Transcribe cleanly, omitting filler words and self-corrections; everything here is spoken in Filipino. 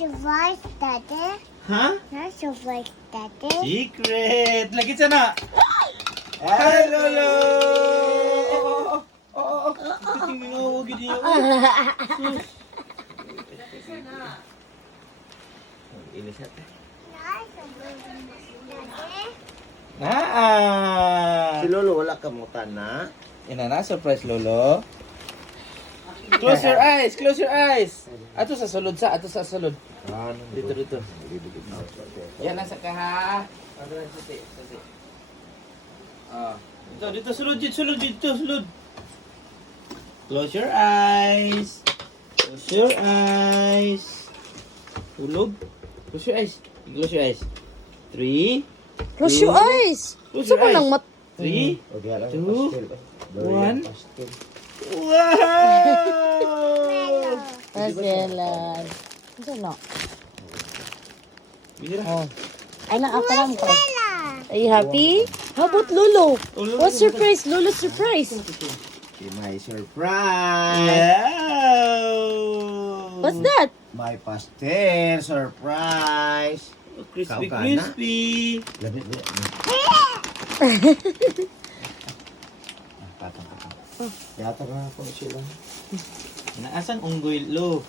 surprise, Daddy. Ha? Not surprise, Daddy. Secret! Lagi sana! Hi, Lolo! Oo. Tingin mo, wag yun. Ilis natin. Not surprise, Daddy. Si Lolo, wala ka mutan na. Ina na, surprise, Lolo. Close your eyes, close your eyes. Ato sa sulod sa, ato sa sulod. Dito. Yan, nasa ka ha. Sati. Dito, sulod. Close your eyes. Tulog. Close your eyes. 3. Close your eyes. Close Gusto your ko eyes. lang 3. Two, 1. Wow! Magellan. Ano na? Bira. Oh. Ano, ako lang ko. Are you happy? How about Lolo? What surprise? Lolo's surprise. My surprise. Yeah! What's that? My pastel surprise. Crispy, Kau ka na? crispy. Labi. Patang. Yata na ako sila. Naasang unggoy, Lo?